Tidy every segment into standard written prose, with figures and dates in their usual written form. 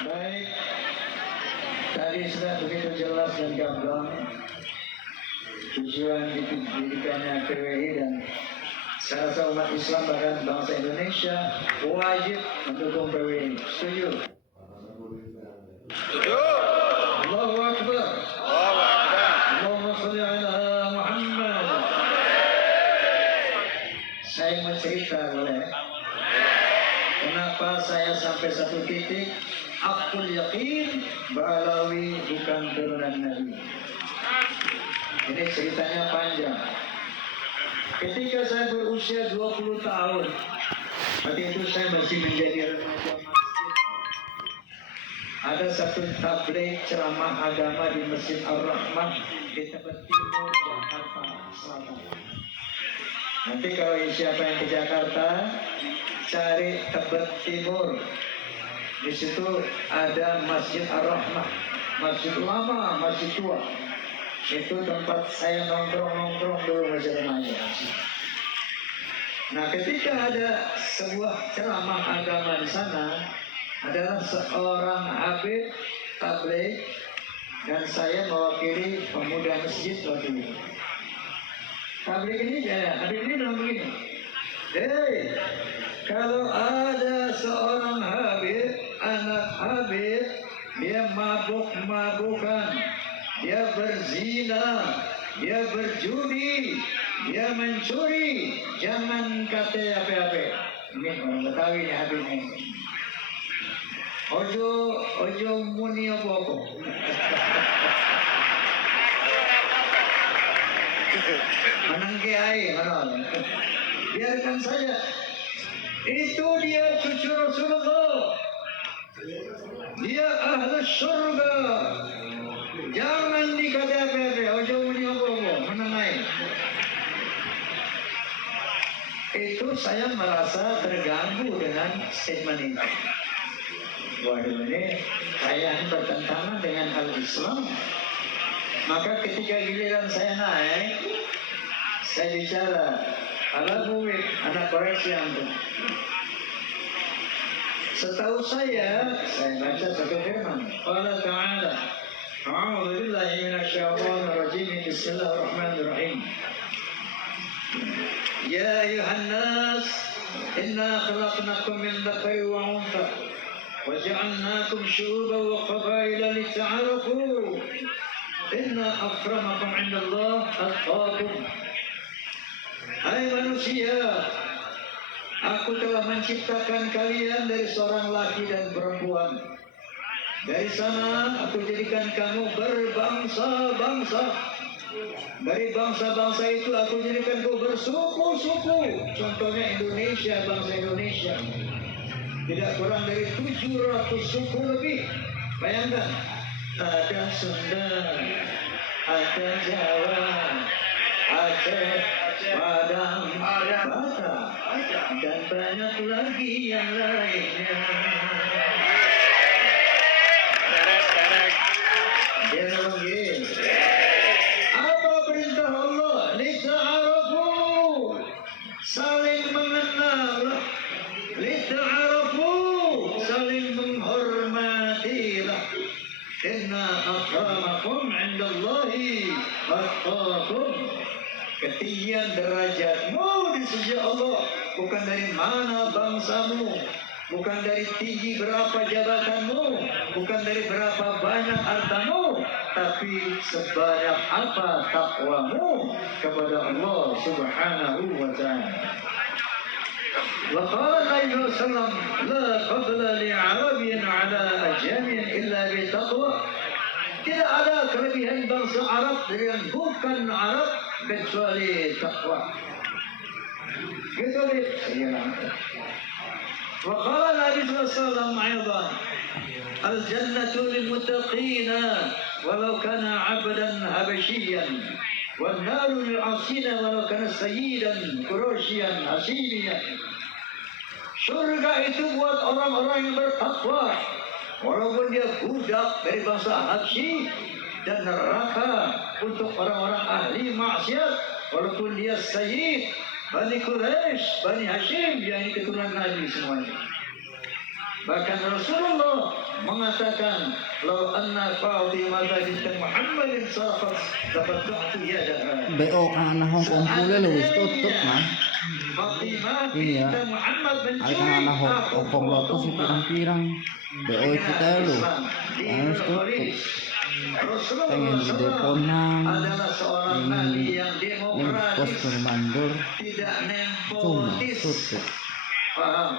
Baik, tadi sudah begitu jelas dan gamblang tujuan didirikannya PWI, dan saya rasa umat Islam bahkan bangsa Indonesia wajib mendukung PWI. Setuju? Setuju. Allahu Akbar. Allahu Akbar. Allahumma sholli ala Muhammad. Saya mau cerita boleh? Kenapa saya sampai satu titik akul yakin Ba'alawi bukan turunan Nabi. Ini ceritanya panjang. Ketika saya berusia 20 tahun, waktu itu saya masih menjadi remaja masjid. Ada satu tabligh ceramah agama di Masjid Ar-Rahmah di Tebet Timur, Jakarta Selatan. Nanti kalau siapa yang ke Jakarta, cari Tebet Timur. Di situ ada Masjid Ar-Rahmah, masjid lama, masjid tua. Itu tempat saya nongkrong dulu masih remaja. Nah, ketika ada sebuah ceramah agama di sana, adalah seorang habib tabligh dan saya mewakili pemuda masjid waktu itu. Tabligh ini habib ini bilang begini, "Hei, kalau ada seorang habib, anak habib, dia mabuk-mabukan, dia berzina, dia berjudi, dia mencuri, jangan kata apa-apa." Ini orang Betawi nih habib ini. Ojo muni apa-apa. Menang kiai, biarkan saja. Itu dia cucu Rasulullah. Dia ahli surga. Jangan dikata apa-apa. Ojo muni apa-apa. Menengai. Itu saya merasa terganggu dengan statement ini. Waduh, ini kayak bertentangan dengan al-Islam. Maka ketika giliran saya naik, saya bicara, ala buwik, anak koreksi antum. Setahu saya baca satu firman. Allah Ta'ala, a'udzu billahi minasyaitonir rajim. Bismillahirrahmanirrahim. Ya ayuhan nas, inna khalaqnakum min dzakari wa untha. وجعلناكم شعوبا وقبائل لتعارفوا إن أكرمكم عند الله أتقاكم. Hai manusia, aku telah menciptakan kalian dari seorang laki dan perempuan. Dari sana aku jadikan kamu berbangsa-bangsa. Dari bangsa-bangsa itu aku jadikan kamu bersuku-suku. Contohnya Indonesia, bangsa Indonesia. Tidak kurang dari 700 suku lebih. Bayangkan, ada Sunda, ada Jawa, Aceh, Padang, Batak, dan banyak lagi yang lainnya. Dia ngomongin, apa perintah Allah? Lita'arafu, saling mengenal. Lita'arafu, saling menghormatilah. Inna akramakum indallahi atqakum. Ketinggian derajatmu di sisi Allah bukan dari mana bangsamu, bukan dari tinggi berapa jabatanmu, bukan dari berapa banyak hartamu, tapi sebanyak apa takwamu kepada Allah Subhanahu wa ta'ala. وقال النبي صلى الله عليه وسلم لا فضل لعربي على أجمي إلا بتقوى. Tidak ada kelebihan bangsa Arab dengan bukan Arab kecuali takwa. Gitu dia. وقال النبي صلى الله عليه وسلم أيضا الجنة للمتقين ولو كان عبدا حبشيا والنار للعاصين ولو كان سيدا قرشيا حسيبيا. Surga itu buat orang-orang yang bertakwa, walaupun dia budak dari bangsa Habsyi, dan neraka untuk orang-orang ahli maksiat, walaupun dia sayyid Bani Quraisy, Bani Hashim, yang keturunan Nabi semuanya. Bahkan Rasulullah mengatakan, "Lau anna Fatimah bint Muhammadin saqat tabaddatu yadaha." BO kan anak Hong Kong pula lo wis tutup mah. Fatimah Iya. bint Muhammad Ay mencuri kan anak Hong Kong lo tuh si pirang-pirang BO kita lo. Harus tutup. Pengen di deponan, yang pos bermandur, cuma tutup. Paham?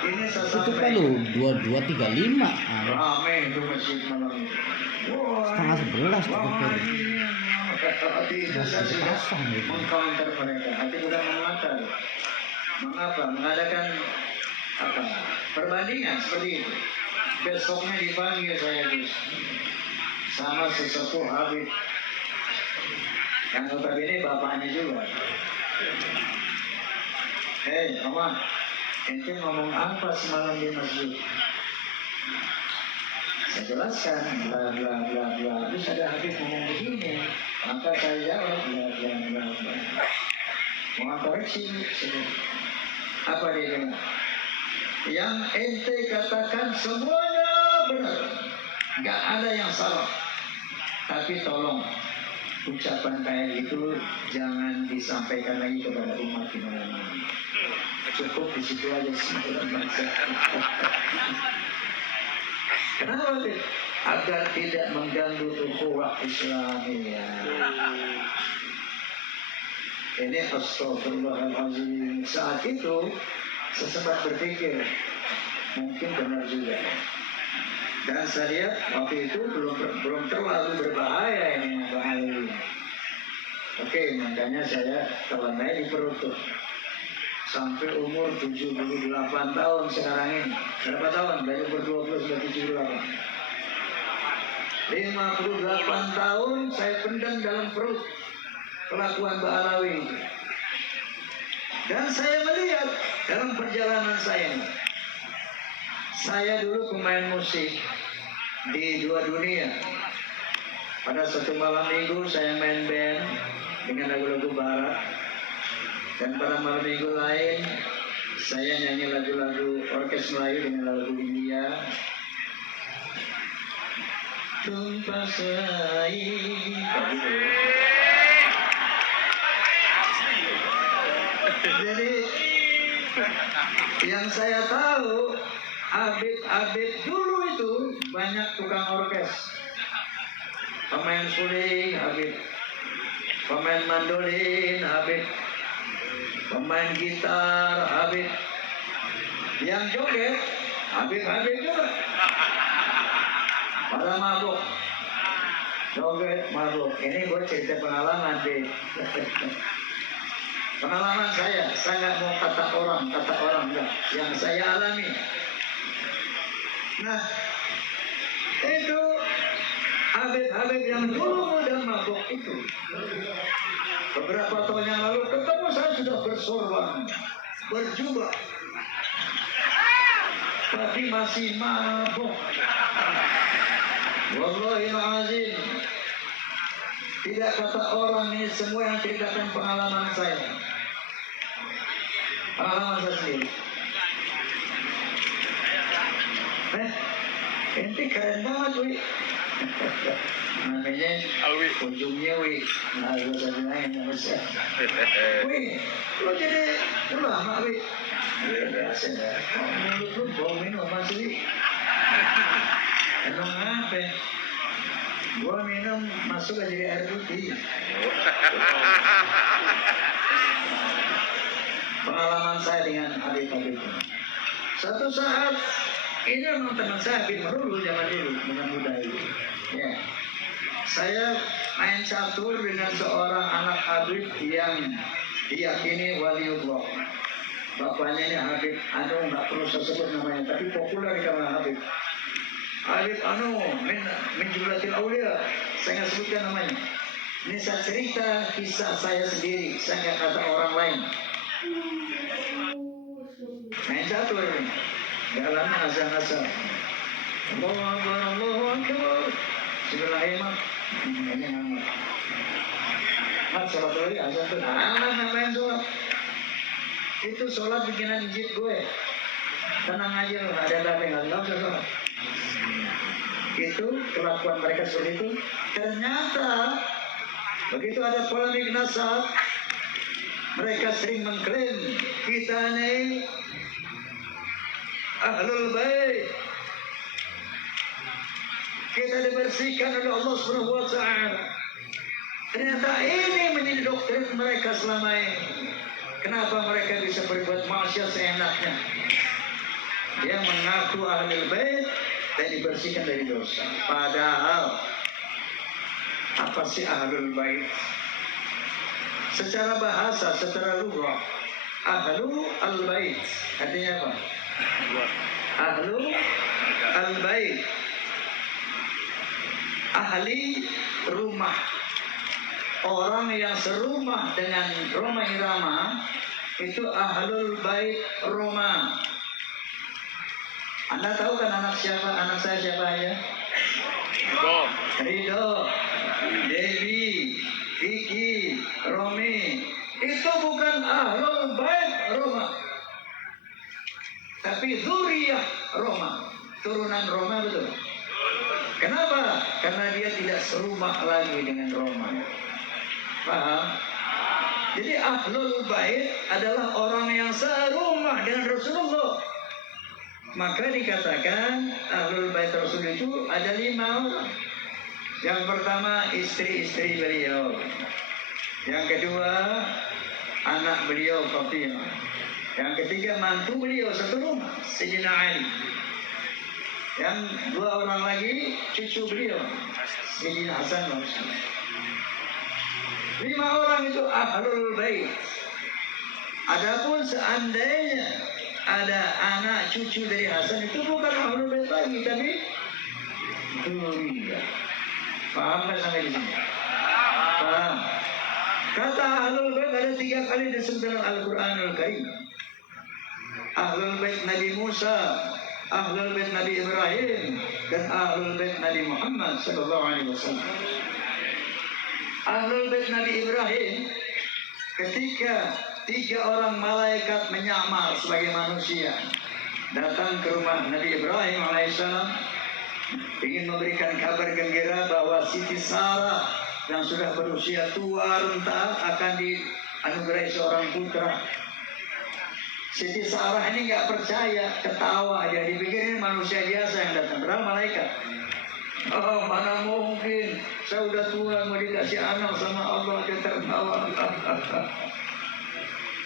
Ini Tutup lo 22.35. Rame itu masjid malam ini. Setengah 11 tutup lo. Itu saya sudah mengcounter mereka. Hati sudah mengatar. Mengapa? Mengadakan apa? Perbandingan seperti itu. Besoknya dipanggil saya Gus sama sesepuh Habib yang notabene bapaknya juga. Hei, Omar, ente ngomong apa semalam di masjid? Saya jelaskan, bla bla bla bla. Terus ada Habib ngomong begini, maka saya jawab bla bla bla bla. Mau koreksi? Apa dia bilang? Yang ente katakan semuanya benar, nggak ada yang salah. Tapi tolong ucapan kayak gitu jangan disampaikan lagi kepada umat di mana-mana. Cukup di situ aja semua bangsa. Kenapa? Agar tidak mengganggu ukhuwah Islamiyah. Ini astagfirullahaladzim. Saat itu saya sempat berpikir mungkin benar juga. Dan saya lihat waktu itu belum terlalu berbahaya ini bahaya. Oke, makanya saya telan aja di perut tuh. Sampai umur 78 tahun sekarang ini. Berapa tahun? Dari umur 20 sampai 78. 58 tahun saya pendam dalam perut kelakuan Mbak Alawi. Dan saya melihat dalam perjalanan saya dulu pemain musik di dua dunia. Pada satu malam minggu saya main band dengan lagu-lagu barat. Dan pada malam minggu lain saya nyanyi lagu-lagu orkes Melayu dengan lagu India. Tumpah air. Jadi yang saya tahu Habib dulu itu banyak tukang orkes, pemain suling Habib, pemain mandolin Habib, pemain gitar Habib, yang joget Habib juga, pada mabuk, joget mabuk. Ini gue cerita pengalaman deh. Pengalaman saya nggak mau kata orang enggak, yang saya alami. Nah, itu Habib yang dulu muda mabuk itu. Beberapa tahun yang lalu ketemu saya sudah bersorban, berjubah, tapi masih mabuk. Wallahil azim. Tidak kata orang, ini semua yang ceritakan pengalaman saya. Pengalaman saya sendiri. Ini keren banget, Wi. Namanya Alwi. Ujungnya Wi. Nah, gue tadi lain nama saya. Wi, lo jadi ulama, Wi. Ya, biasa dah. Mulut lu bau minum masih, Wi. Emang apa? Gua minum masuk aja jadi air putih. Pengalaman saya dengan Habib. Satu saat ini memang teman saya Habib dulu zaman dulu dengan muda itu. Ya. Saya main catur dengan seorang anak Habib yang diyakini waliullah. Bapaknya ini Habib nggak perlu saya sebut namanya, tapi populer di kalangan Habib. Habib min jumlatil aulia, saya nggak sebutkan namanya. Ini saya cerita kisah saya sendiri, saya nggak kata orang lain. Main catur ini, dalamnya azan. Allahu Akbar. Bismillahirrahmanirrahim. Ini nama. Sholat dulu azan tuh. Main sholat. Itu sholat bikinan jid gue. Tenang aja loh, ada nggak usah sholat. itu, kelakuan mereka seperti itu. Ternyata begitu ada polemik nasab, mereka sering mengklaim kita ini Ahlul Bait, kita dibersihkan oleh Allah Subhanahu wa taala. Ternyata ini menjadi doktrin mereka selama ini. Kenapa mereka bisa berbuat maksiat seenaknya? Yang mengaku Ahlul Bait dan dibersihkan dari dosa. Padahal apa sih Ahlul Bait? Secara bahasa, secara lugah, Ahlu al-Bait artinya apa? Ahlu al-Bait, ahli rumah, orang yang serumah dengan Roma Irama itu Ahlul Bait Roma. Anda tahu kan anak siapa? Anak saya siapa ya? Ridho, Devi, Vicky, Romi. Itu bukan Ahlul Bait Roma, tapi Zuriyah Roma, turunan Roma, betul. Kenapa? Karena dia tidak serumah lagi dengan Roma. Paham? Jadi Ahlul Bait adalah orang yang serumah dengan Rasulullah. Maka dikatakan Ahlul Bait Rasul itu ada 5 orang. Yang pertama istri-istri beliau. Yang kedua anak beliau Fatimah. Yang ketiga mantu beliau satu rumah, Sayyidina Ali. Yang 2 orang lagi cucu beliau, Sayyidina Hasan dan Husain. 5 orang itu Ahlul Bait. Adapun seandainya ada anak cucu dari Hasan, itu bukan Ahlul Bait lagi, tapi Zuriyah. Paham kan sampai di sini? Paham? Kata Ahlul Bait ada 3 kali disebut dalam Al-Quranul Karim. Ahlul Bait Nabi Musa, Ahlul Bait Nabi Ibrahim, dan Ahlul Bait Nabi Muhammad sallallahu alaihi wasallam. Ahlul Bait Nabi Ibrahim, ketika 3 orang malaikat menyamar sebagai manusia datang ke rumah Nabi Ibrahim alaihissalam, ingin memberikan kabar gembira bahwa Siti Sarah yang sudah berusia tua renta akan dianugerahi seorang putra. Siti Sarah ini nggak percaya, ketawa dia, dipikir ini manusia biasa yang datang, padahal malaikat. Oh, mana mungkin, saya udah tua mau dikasih anak sama Allah, dia tertawa.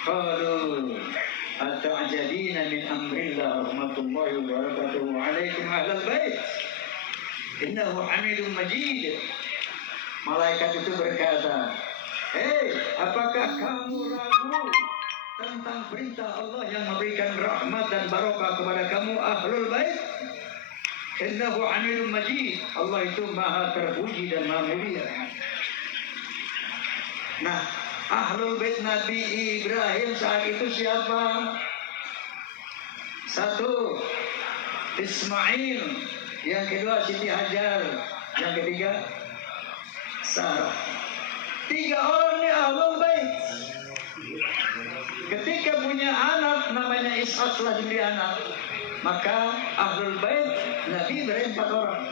Qalu ata'jabina min amrillah rahmatullahi wa barakatuhu alaikum ahlal bait innahu hamidun majid. Malaikat itu berkata, hei, apakah kamu ragu tentang perintah Allah yang memberikan rahmat dan barokah kepada kamu Ahlul Bait? Innahu hamidun majid. Allah itu maha terpuji dan maha mulia. Nah, Ahlul Bait Nabi Ibrahim saat itu siapa? 1 Ismail, yang kedua Siti Hajar, yang ketiga Sarah. 3 orang ini Ahlul Bait. Ketika punya anak namanya Ishak setelah diberi anak, maka Ahlul Bait Nabi Ibrahim 4 orang.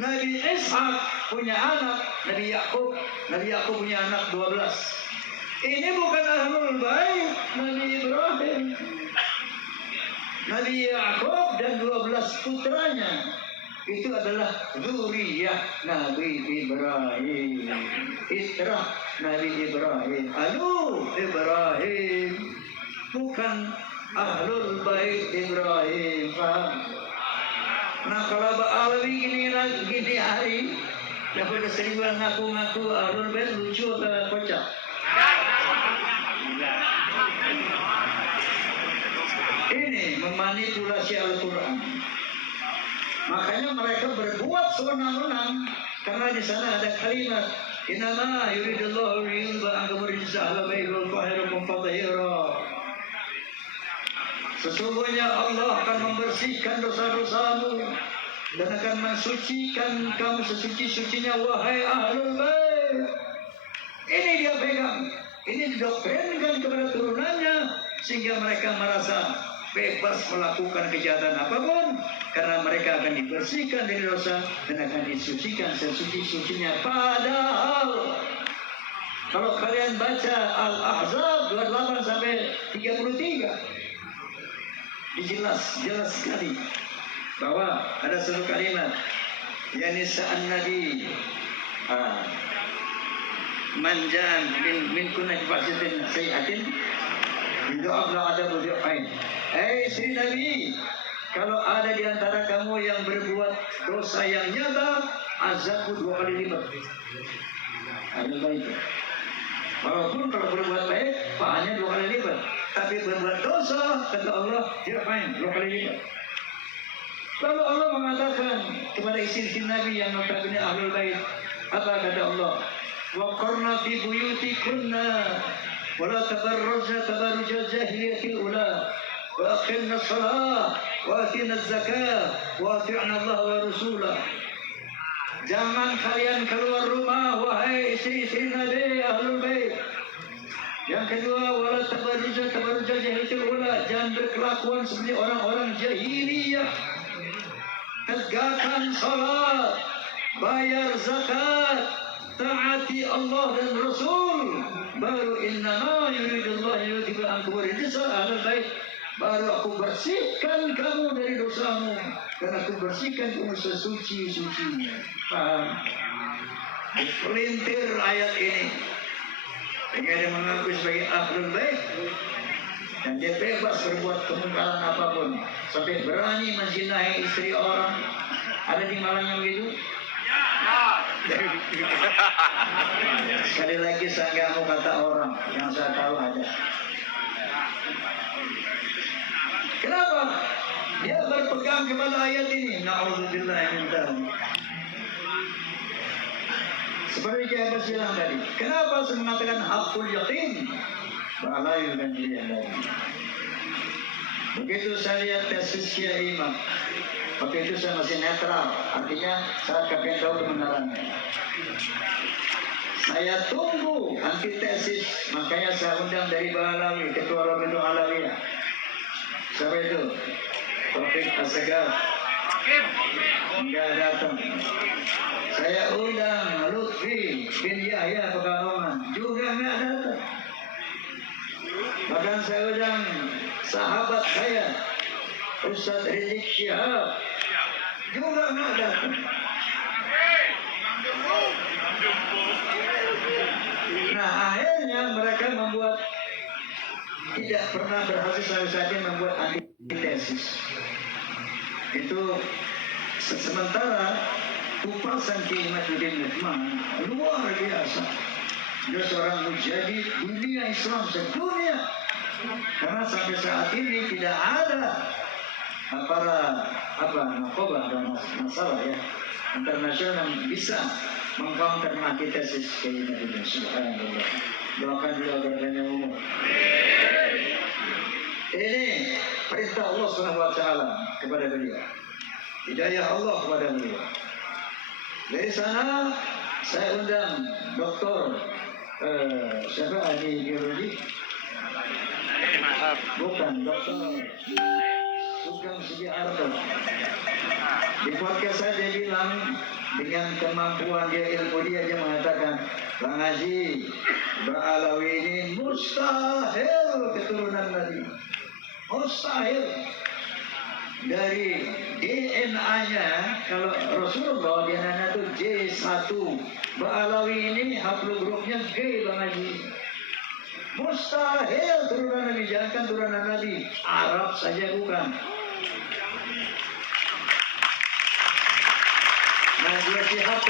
Nabi Ishak punya anak Nabi Yakub. Nabi Yakub punya anak 12. Ini bukan Ahlul Bait Nabi Ibrahim. Nabi Yakub dan 12 putranya itu adalah zuriyah Nabi Ibrahim, Isra Nabi Ibrahim, Alu Ibrahim, bukan Ahlul Bait Ibrahim. Paham? Nah, kalau Ba'alawi gini hari, dapat sering ngaku-ngaku Ahlul Bait, lucu atau kocak? Ini memanipulasi Al-Quran. Makanya mereka berbuat sewenang-wenang, karena di sana ada kalimat innama yuridullahu liyudhi'a ankum rijsa ahla baiti wal yutahhirakum tatheera. Sesungguhnya Allah akan membersihkan dosa-dosamu dan akan mensucikan kamu sesuci-sucinya wahai Ahlul Bait. Ini dia pegang, ini didoktrinkan kepada turunannya sehingga mereka merasa bebas melakukan kejahatan apapun, karena mereka akan dibersihkan dari dosa dan akan disucikan sesuci-sucinya. Padahal kalau kalian baca Al-Ahzab 28 sampai 33, jelas sekali bahwa ada satu kalimat, yakni sa'an Nabi manjan min kunna fasitin sayiatin yu'abla ada bujuhain. Istri Nabi, kalau ada di antara kamu yang berbuat dosa yang nyata, azabku 2 kali lipat. Ada baik. Walaupun kalau berbuat baik, pahalanya 2 kali lipat. Tapi berbuat dosa, kata Allah, dirhain 2 kali lipat. Lalu Allah mengatakan kepada istri-istri Nabi yang notabene ahlul bait, apa kata Allah? Wa qarna fi buyutikunna wa la tabarrajna tabarruj jahiliyatil ula wa aqimna shalah wa atina zakah wa ati'na Allah wa rasulah. Jangan kalian keluar rumah, wahai istri-istri Nabi ahlul bait. Yang kedua, wala tabarruj jahiliyatil ula, jangan berkelakuan seperti orang-orang jahiliyah. Tegakkan salat, bayar zakat, taati Allah dan Rasul. Baru innama yuridullah yudhiba ankum rijsa ahlal bait. Baru aku bersihkan kamu dari dosamu, dan aku bersihkan kamu sesuci-sucinya. Paham? Pelintir ayat ini. Sehingga dia mengaku sebagai ahlul bait, dan dia bebas berbuat kemungkaran apapun, sampai berani menzinahi istri orang. Ada di Malang yang begitu? Sekali lagi saya nggak mau kata orang, yang saya tahu ada. Kenapa? Dia berpegang kepada ayat ini. Na'udzubillah min dzalik. Seperti yang saya bilang tadi. Kenapa saya mengatakan hakul yakin? Ba'alayu dan diri tadi. Begitu saya lihat tesis Kiai Imam, waktu itu saya masih netral, artinya saya kagak tahu kebenarannya. Saya tunggu antitesis, makanya saya undang dari Ba'alawi, Ketua Rabitul Alawiyah. Siapa itu? Taufik Assegar. Enggak datang. Saya undang Lutfi bin Yahya Pekalongan, juga enggak datang. Bahkan saya undang sahabat saya, Ustaz Rizik Syihab, juga enggak datang. Nah, akhirnya mereka membuat, tidak pernah berhasil sampai saat ini membuat antitesis. Itu sementara kupasan Kiai Majuddin Uthman luar biasa. Dia seorang mujahid dunia Islam sedunia. Karena sampai saat ini tidak ada para narkoba dan masalah ya internasional yang bisa mengcounter antitesis Kiai Majuddin. Subhanallah. Doakan beliau agar banyak umur. Ini perintah Allah SWT kepada beliau. Hidayah Allah kepada beliau. Dari sana saya undang Doktor siapa ahli biologi? Bukan, Doktor Sugeng Sugiharto. Di podcast saya dia bilang, dengan kemampuan dia, ilmu dia mengatakan, Bang Haji, Ba'alawi ini mustahil keturunan Nabi. Mustahil. Dari DNA-nya, kalau Rasulullah DNA-nya itu J1, Ba'alawi ini haplogrupnya G, Bang Haji. Mustahil turunan Nabi, jangan turunan Nabi, Arab saja bukan. Najwa Shihab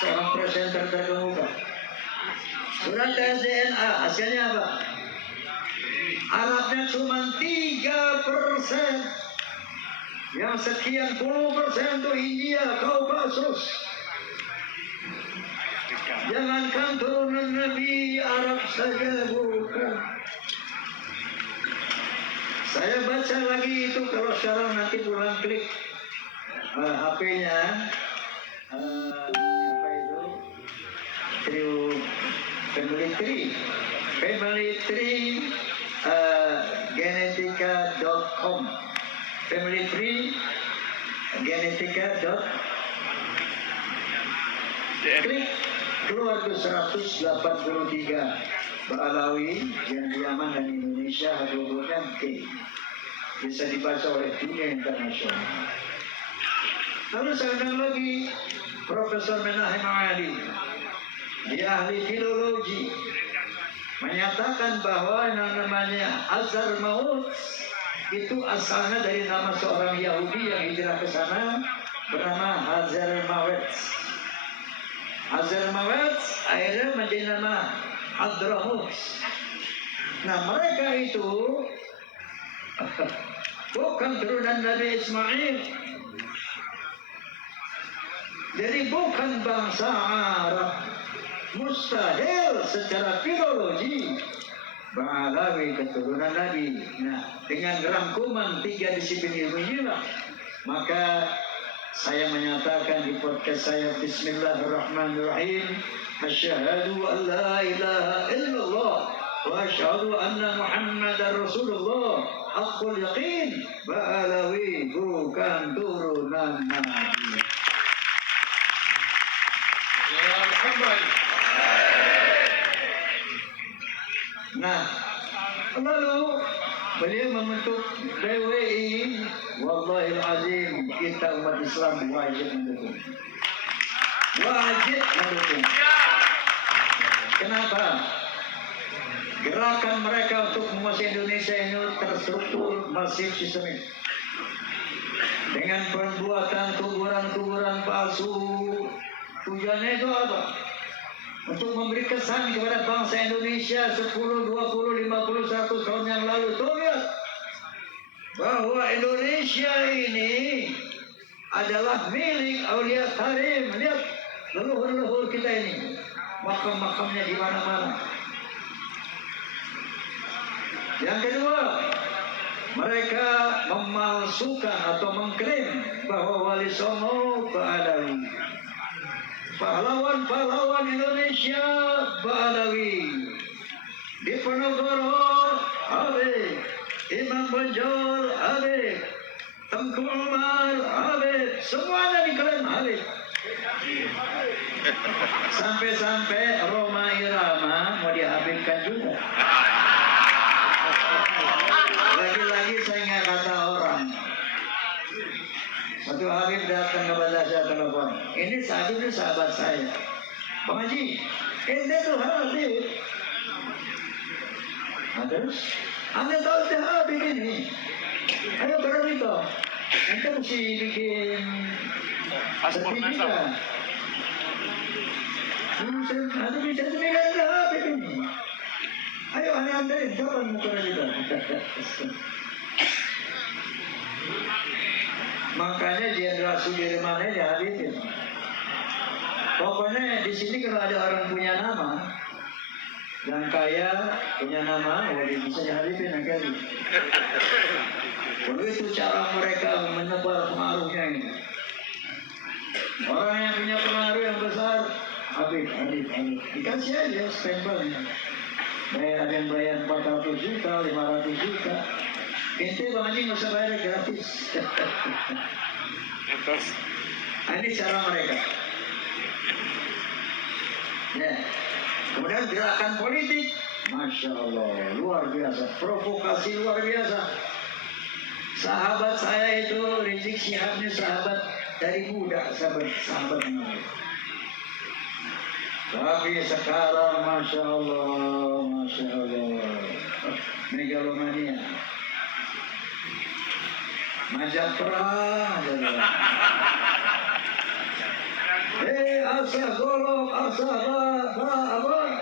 seorang presenter terkemuka. Surat tes DNA hasilnya apa? Arabnya cuma 3%. Yang sekian puluh persen itu India, Kaukasus. Jangankan turunan Nabi, Arab saja bukan. Saya baca lagi itu, kalau sekarang nanti pulang klik HP-nya, apa itu? Family Tree genetika.com. Family Tree genetika.com. Klik keluar ke 183 Ba'alawi yang di Yaman dan Indonesia hubungan K. Bisa dibaca oleh dunia internasional. Lalu sekarang lagi Profesor Menahem Ali, dia ahli filologi, menyatakan bahwa yang namanya Hazar Maut itu asalnya dari nama seorang Yahudi yang hijrah ke sana bernama Hazar Maut. Hazar Maut akhirnya menjadi nama Hadramaut. Nah mereka itu bukan turunan Nabi Ismail. Jadi bukan bangsa Arab. Mustahil secara filologi Ba'alawi keturunan Nabi. Nah, dengan rangkuman 3 disiplin ilmu inilah, maka saya menyatakan di podcast saya, Bismillahirrahmanirrahim, asyhadu an la ilaha illallah wa asyhadu anna Muhammadar Rasulullah. Aqul yaqin Ba'alawi bukan turunan Nabi. Nah, lalu beliau membentuk PWI. Wallahil azim, kita umat Islam wajib mendukung. Wajib mendukung. Kenapa? Gerakan mereka untuk menguasai Indonesia ini terstruktur masif sistemik. Dengan perbuatan kuburan-kuburan palsu. Tujuannya itu apa? Untuk memberi kesan kepada bangsa Indonesia 10, 20, 50, 100 tahun yang lalu. Tuh lihat bahwa Indonesia ini adalah milik Aulia Karim. Lihat leluhur-leluhur kita ini, makam-makamnya di mana-mana. Yang kedua, mereka memalsukan atau mengklaim bahwa Wali Songo Ba'alawi. Pahlawan-pahlawan Indonesia Ba'alawi. Diponegoro Habib, Imam Bonjol Habib, Tengku Umar Habib, semuanya diklaim Habib. Sampai-sampai Roma Irama mau dihabibkan juga. Lagi-lagi saya ingat kata orang. Satu Habib datang kepada saya telepon. Ini sahabat saya. Bang Haji, ente tuh Habib. Nah, terus, anda tahu itu Habib ini. Ayo berapa itu? Ente mesti bikin sertifikat. Ada bisa sertifikat Habib ini. Ayo anterin, kapan mukanya kita? Makanya Jenderal Sudirman ini dihadirin. Pokoknya di sini kalau ada orang punya nama, yang kaya punya nama, bisa dihadirin akhirnya. Kalau itu cara mereka menebar pengaruhnya ini. Orang yang punya pengaruh yang besar, Habib. Dikasih aja stempelnya. Ada yang bayar 400 juta, 500 juta. Ente Bang Haji nggak usah bayar gratis. Ini cara mereka. Ya. Kemudian gerakan politik, Masya Allah, luar biasa. Provokasi luar biasa. Sahabat saya itu, Rizik Syihab ini sahabat dari muda, sahabat Nabi. Tapi sekarang Masya Allah, megalomania. Majap perang. Asa golok, asa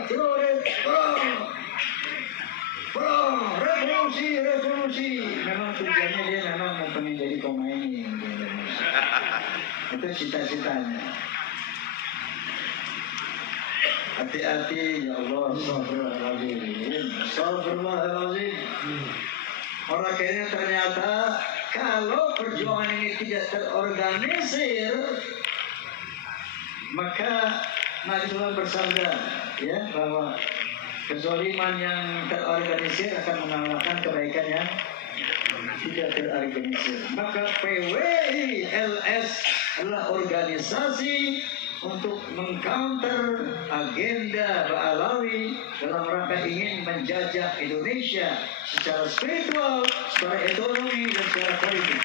curit, perang, revolusi. Memang tujuannya dia memang mau pengen jadi pemain ini. Itu cita-citanya. Hati-hati ya Allah, astagfirullahaladzim. Orang kayaknya ternyata kalau perjuangan ini tidak terorganisir, maka Nabi Muhammad bersabda ya bahwa kezaliman yang terorganisir akan mengalahkan kebaikan yang tidak terorganisir. Maka PWI LS adalah organisasi untuk mengcounter agenda Ba'alawi dalam rangka ingin menjajah Indonesia secara spiritual, secara ekonomi, dan secara politik.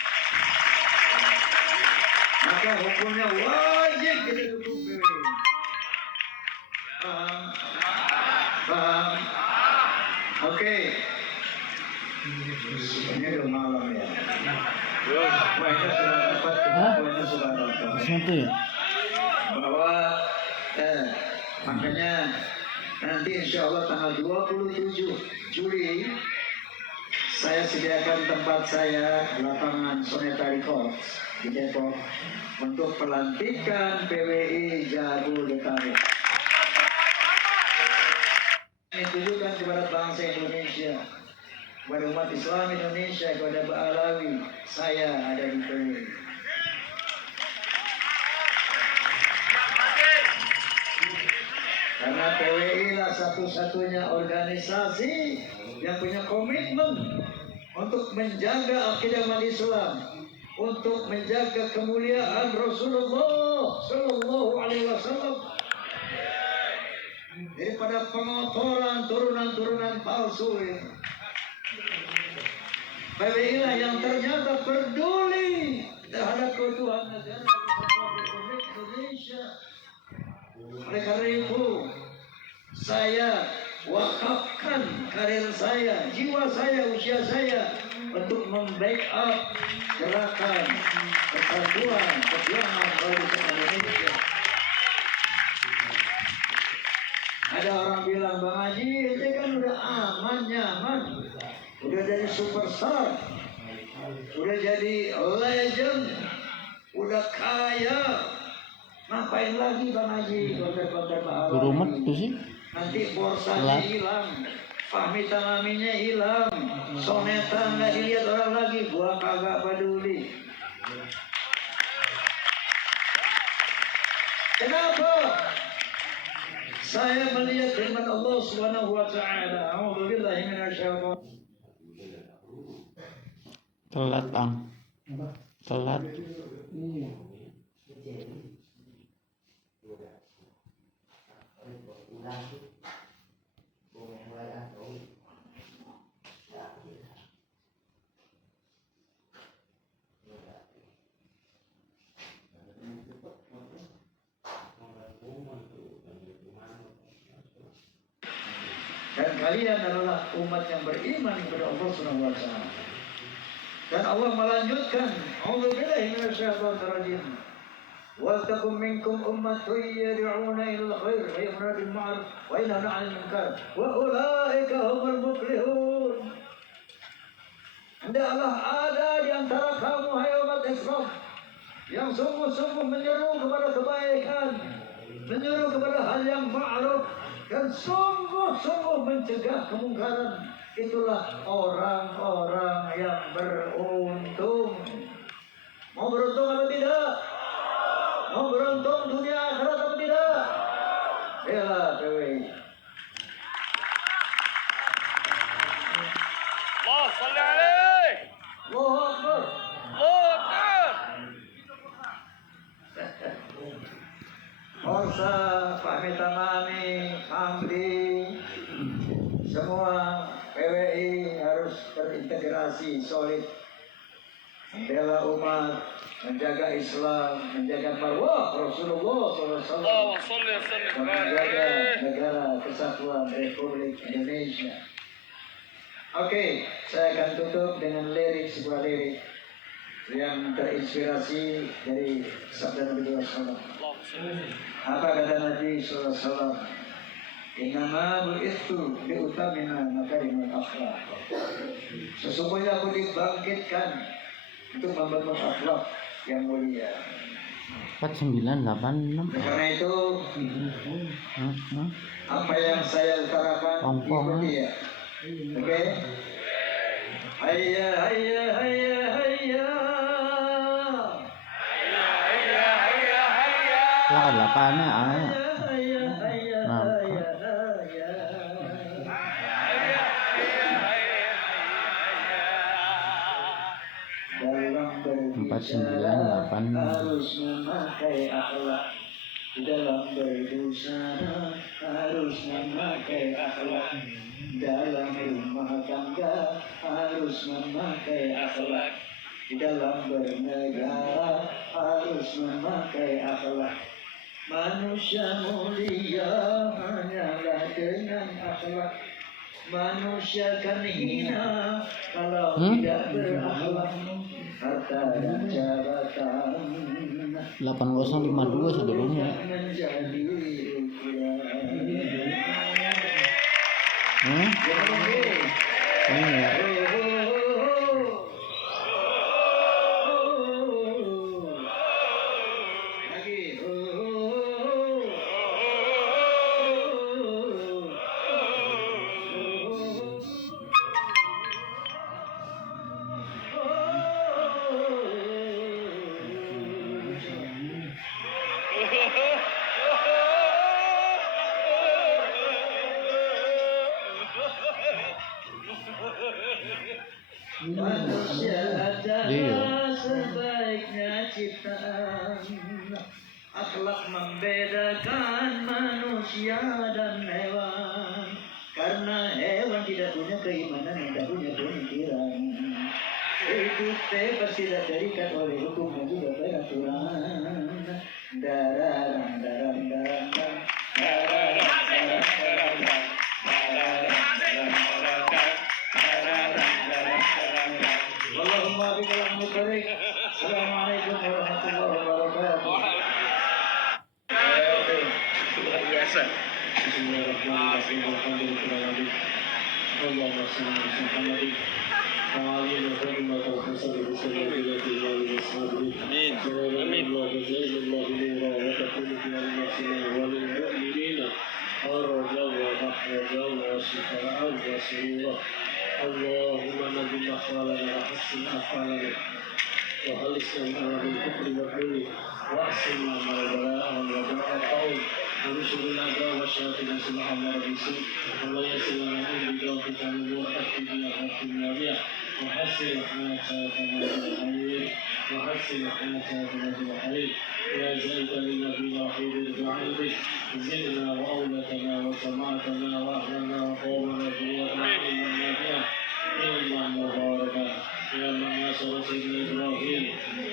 Maka hukumnya wajib kita dukung PWI. Paham? Paham? Oke. Ini udah malam ya. Poinnya sudah dapat, poinnya sudah dapat. Sesuatu ya? Bahwa makanya nanti insya Allah tanggal 27 Juli saya sediakan tempat saya di lapangan Soneta Records di Depok untuk pelantikan PWI Jabodetabek. Ini tujukan kepada bangsa Indonesia, kepada umat Islam Indonesia, kepada Ba'alawi, saya ada di PWI. Karena PWI lah satu-satunya organisasi yang punya komitmen untuk menjaga akidah umat Islam, untuk menjaga kemuliaan Rasulullah Sallallahu Alaihi Wasallam daripada pengotoran turunan-turunan palsu ini. PWI lah yang ternyata peduli terhadap keutuhan negara Republik Indonesia. Oleh karena itu, saya wakafkan karir saya, jiwa saya, usia saya untuk membackup gerakan persatuan perjuangan Republik Indonesia. Ada orang bilang, Bang Haji, itu kan udah aman, nyaman, udah jadi superstar, udah jadi legend, udah kaya. Ngapain lagi Bang Haji konten-konten Ba'alawi? Rumah tuh sih. Nanti borsanya hilang, Fahmi Tanaminya hilang, Soneta nggak dilihat orang lagi, gua kagak peduli. Kenapa? Saya melihat firman Allah Subhanahu wa taala, A'udzubillahi minasyaitonir. Telat, Ang. Telat. Dan kalian adalah umat yang beriman kepada Allah Subhanahu wa taala. Dan Allah melanjutkan, A'udzubillahi minasyaitonir rajim. Wa takum minkum ummatun yad'una ilal khair wa ya'muruna bil ma'ruf wa yanhauna 'anil munkar wa ulaika humul muflihun. Hendaklah ada di antara kamu hai umat Islam yang sungguh-sungguh menyeru kepada kebaikan, menyeru kepada hal yang ma'ruf, dan sungguh-sungguh mencegah kemungkaran. Itulah orang-orang yang beruntung. Mau beruntung atau tidak? Mau beruntung dunia akhirat atau tidak? Bela PWI. Allah salli alaih. Allahu Akbar. Allahu Akbar. Orsa, Fahmi Tamami, Hamdi, semua PWI harus terintegrasi solid, membela umat, menjaga Islam, menjaga marwah Rasulullah SAW, Allahumma salli wa sallim dan menjaga alaih. negara kesatuan Republik Indonesia. Oke, saya akan tutup dengan sebuah lirik yang terinspirasi dari sabda Nabi SAW. Allahumma salli. Apa kata Nabi SAW? Innama bu'ithu liutamina makarimul akhlak. Sesungguhnya aku dibangkitkan untuk membangun akhlak yang mulia. 4986. Karena itu apa yang saya utarakan ikuti ya. Oke? Hayya hayya hayya hayya. Lah 8 ya. Hayya hayya hayya hayya. 98. harus memakai akhlak. Di dalam berbusana harus memakai akhlak. Dalam rumah tangga harus memakai akhlak. Di dalam bernegara harus memakai akhlak. Manusia mulia hanyalah dengan akhlak. Manusia kan hina kalau tidak berakhlak. Harta dan jabatan 8052 sebelumnya. menjadi ukuran. Iya. Manusia adalah Iya. sebaiknya ciptaan. Akhlak membedakan manusia dan hewan. Karena hewan tidak punya keimanan, tidak punya pemikiran. Hidup bebas tidak terikat oleh hukum dan juga peraturan. Darang, darang, darang, darang, darang, darang, darang, darang. Allahumma bikalam mubarak. Assalamualaikum warahmatullahi wabarakatuh. Luar biasa. Bismillahirrahmanirrahim. Alhamdulillahirrahmanirrahim. Allahumma salli ala Muhammad wa ali Muhammad wa sallim wa sallim ala Muhammad. Amin. Amin. Allah jalla nura wa taqulu fi al-muslimin wal mu'minina arja wa mahraja wa shifaa wa surura. Allahumma nabi akhwalana wa hassin afalana wa khalisna min al-kufri wal hulmi wa ahsinna min al-bala'a wal wada'a al-qawl ونشر الأعداء والشياطين سبحان ربك الله يسر لنا من بداية النور أكتب حق النبي وحسن حياتنا بالخير وحسن حياتنا بالخير يا زيد للنبي الوحيد البعيد زدنا وأولتنا وسمعتنا وأهلنا وقومنا بيدنا علما نافعا علما مباركا يا من نصر سيدنا إبراهيم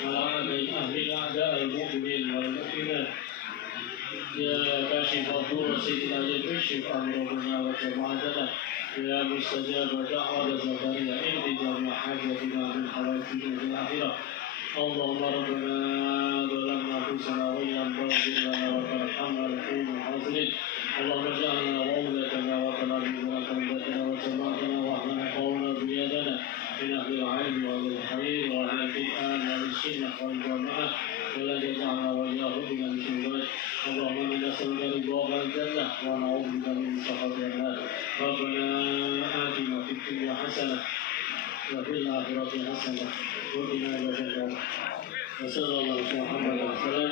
على أهل الأعداء المؤمنين والمؤمنات يا كاشف الضر سيدنا يكشف أمرنا وجماعتنا يا مستجاب دعوة زكريا اهد جميع حاجتنا من حوائجنا في الآخرة اللهم ربنا ظلمنا أنفسنا وإن لم تغفر لنا وترحمنا لنكون من الخاسرين اللهم اجعلنا وأولادنا وتلاميذنا وأولادنا وجماعتنا واحمنا قولنا بيدنا من أهل العلم وأهل الخير وأهل القرآن وأهل السنة والجماعة ولا تجعلنا وإياهم من الشهداء اللهم إنا نسألك رضاك الجنة ونعوذ بك من سخط النار ربنا آتنا في الدنيا حسنة وفي الآخرة حسنة وقنا عذاب النار وصلى الله على محمد وسلم